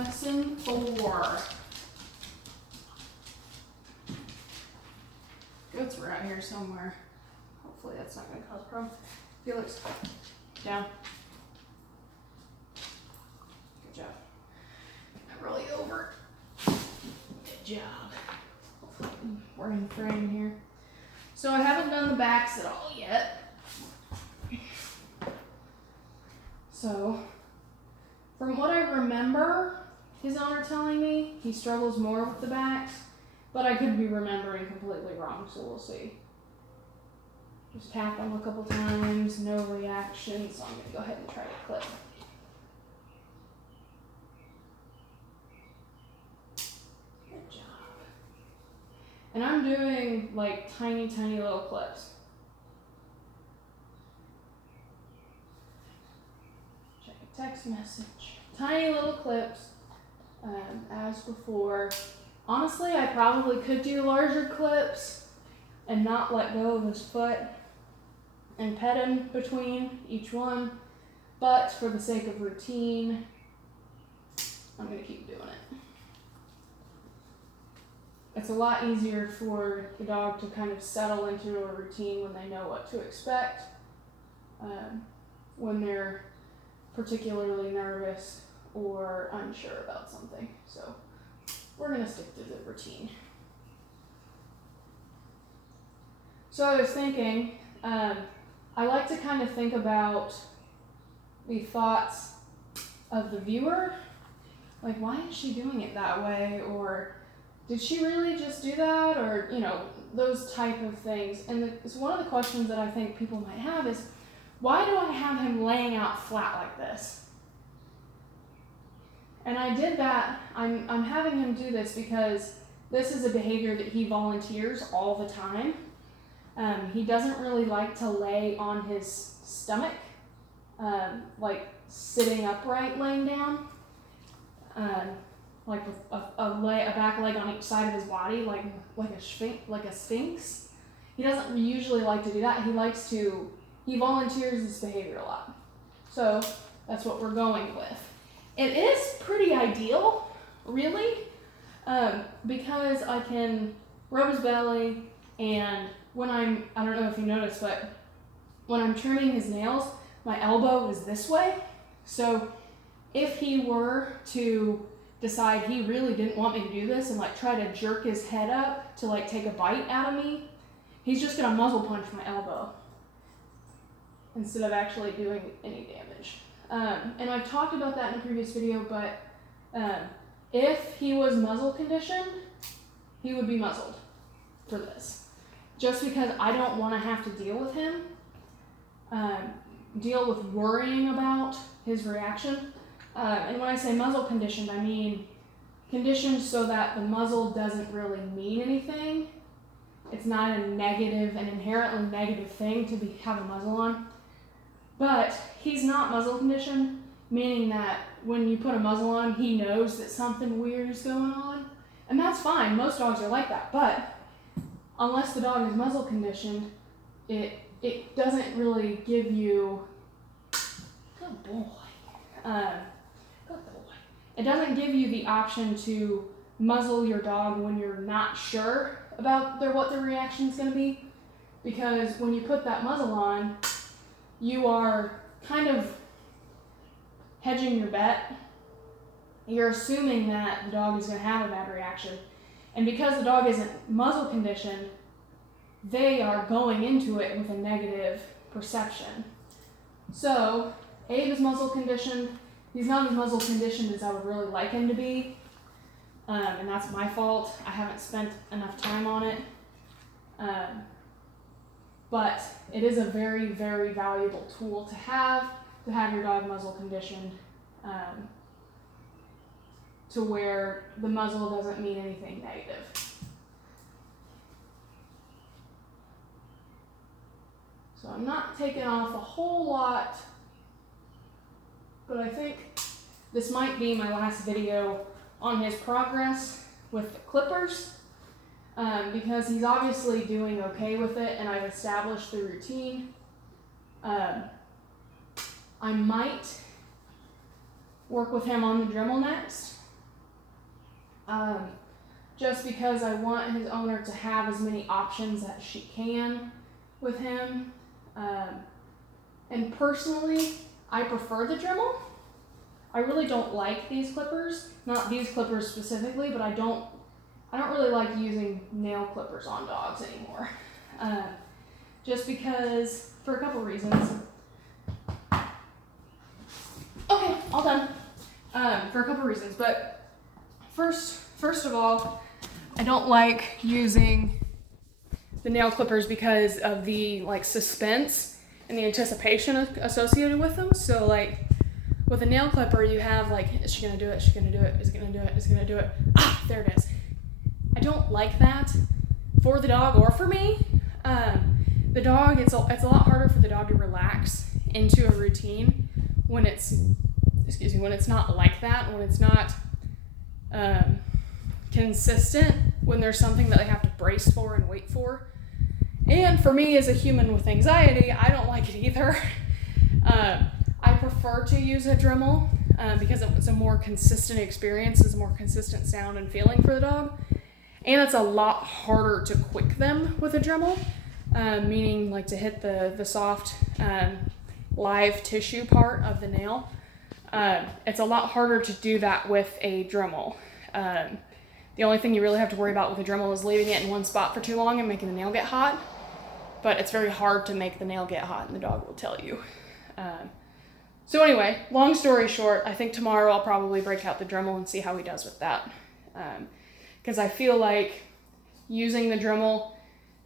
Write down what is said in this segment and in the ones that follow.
Lesson 4. Goats were out here somewhere. Hopefully that's not going to cause a problem. Felix, down. Good job. Not really over. Good job. Hopefully we're in frame here. So I haven't done the backs at all yet. So, from what I remember, his owner telling me, he struggles more with the backs, but I could be remembering completely wrong, so we'll see. Just tap him a couple times, no reaction, so I'm going to go ahead and try to clip. Good job. And I'm doing like tiny, tiny little clips. Check a text message. Tiny little clips, as before. Honestly, I probably could do larger clips and not let go of his foot and pet him between each one, but for the sake of routine, I'm going to keep doing it. It's a lot easier for the dog to kind of settle into a routine when they know what to expect, when they're particularly nervous or unsure about something. So we're going to stick to the routine. So I was thinking, I like to kind of think about the thoughts of the viewer. Like, why is she doing it that way? Or did she really just do that? Or, you know, those type of things. And it's one of the questions that I think people might have is, why do I have him laying out flat like this? And I did that, I'm having him do this because this is a behavior that he volunteers all the time. He doesn't really like to lay on his stomach, like sitting upright laying down, like with a back leg on each side of his body, like a sphinx. He doesn't usually like to do that. He volunteers this behavior a lot. So that's what we're going with. It is pretty ideal, really, because I can rub his belly, and when I don't know if you noticed, but when I'm trimming his nails, my elbow is this way. So if he were to decide he really didn't want me to do this and like try to jerk his head up to like take a bite out of me, he's just gonna muzzle punch my elbow instead of actually doing any damage. And I've talked about that in a previous video, but if he was muzzle conditioned, he would be muzzled for this. Just because I don't want to have to deal with him, deal with worrying about his reaction. And when I say muzzle conditioned, I mean conditioned so that the muzzle doesn't really mean anything. It's not an inherently negative thing to have a muzzle on. But he's not muzzle conditioned, meaning that when you put a muzzle on, he knows that something weird is going on. And that's fine, most dogs are like that, but unless the dog is muzzle conditioned, it doesn't really give you, good boy, it doesn't give you the option to muzzle your dog when you're not sure about what their reaction is going to be, because when you put that muzzle on, you are kind of hedging your bet. You're assuming that the dog is going to have a bad reaction. And because the dog isn't muzzle conditioned, they are going into it with a negative perception. So, Abe is muzzle conditioned. He's not as muzzle conditioned as I would really like him to be. And that's my fault. I haven't spent enough time on it. But it is a very, very valuable tool to have your dog muzzle conditioned, to where the muzzle doesn't mean anything negative. So I'm not taking off a whole lot, but I think this might be my last video on his progress with the clippers. Because he's obviously doing okay with it, and I've established the routine. I might work with him on the Dremel next, just because I want his owner to have as many options as she can with him. And personally, I prefer the Dremel. I really don't like these clippers, not these clippers specifically, but I don't really like using nail clippers on dogs anymore. Just because, for a couple reasons. Okay, all done. For a couple reasons, but first of all, I don't like using the nail clippers because of the like suspense and the anticipation associated with them. So like with a nail clipper, you have like, is she gonna do it? Is she gonna do it? Is it gonna do it? Is it gonna do it? Ah, there it is. I don't like that for the dog or for me. The dog, it's a lot harder for the dog to relax into a routine when it's not like that, when it's not consistent, when there's something that they have to brace for and wait for. And for me as a human with anxiety, I don't like it either. I prefer to use a Dremel because it's a more consistent experience, it's a more consistent sound and feeling for the dog. And it's a lot harder to quick them with a Dremel, meaning like to hit the soft live tissue part of the nail. It's a lot harder to do that with a Dremel. The only thing you really have to worry about with a Dremel is leaving it in one spot for too long and making the nail get hot. But it's very hard to make the nail get hot, and the dog will tell you. So anyway, long story short, I think tomorrow I'll probably break out the Dremel and see how he does with that. Because I feel like using the Dremel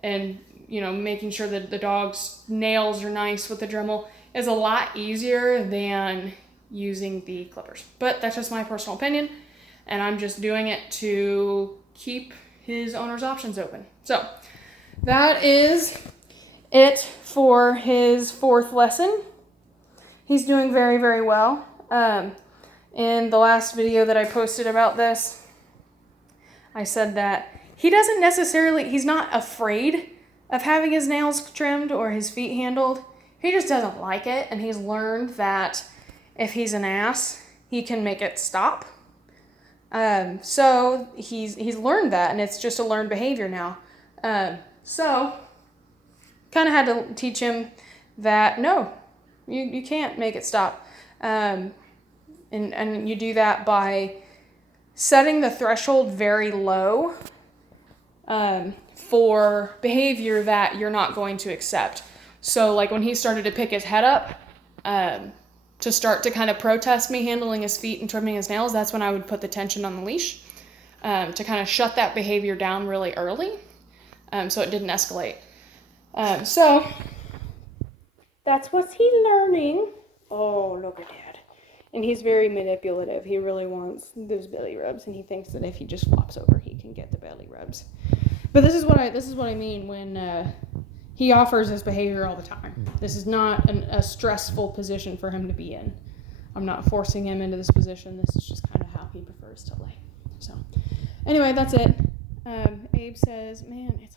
and, making sure that the dog's nails are nice with the Dremel is a lot easier than using the clippers. But that's just my personal opinion, and I'm just doing it to keep his owner's options open. So that is it for his 4th lesson. He's doing very, very well. In the last video that I posted about this, I said that he's not afraid of having his nails trimmed or his feet handled. He just doesn't like it, and he's learned that if he's an ass, he can make it stop. So he's learned that, and it's just a learned behavior now. So kind of had to teach him that no, you can't make it stop. And you do that by setting the threshold very low for behavior that you're not going to accept. So like when he started to pick his head up to start to kind of protest me handling his feet and trimming his nails, that's when I would put the tension on the leash to kind of shut that behavior down really early so it didn't escalate. So that's what he's learning. Oh, look at that. And he's very manipulative. He really wants those belly rubs, and he thinks that if he just flops over, he can get the belly rubs. But this is what I mean when he offers this behavior all the time. This is not a stressful position for him to be in. I'm not forcing him into this position. This is just kind of how he prefers to lay. So anyway, that's it. Abe says, man, it's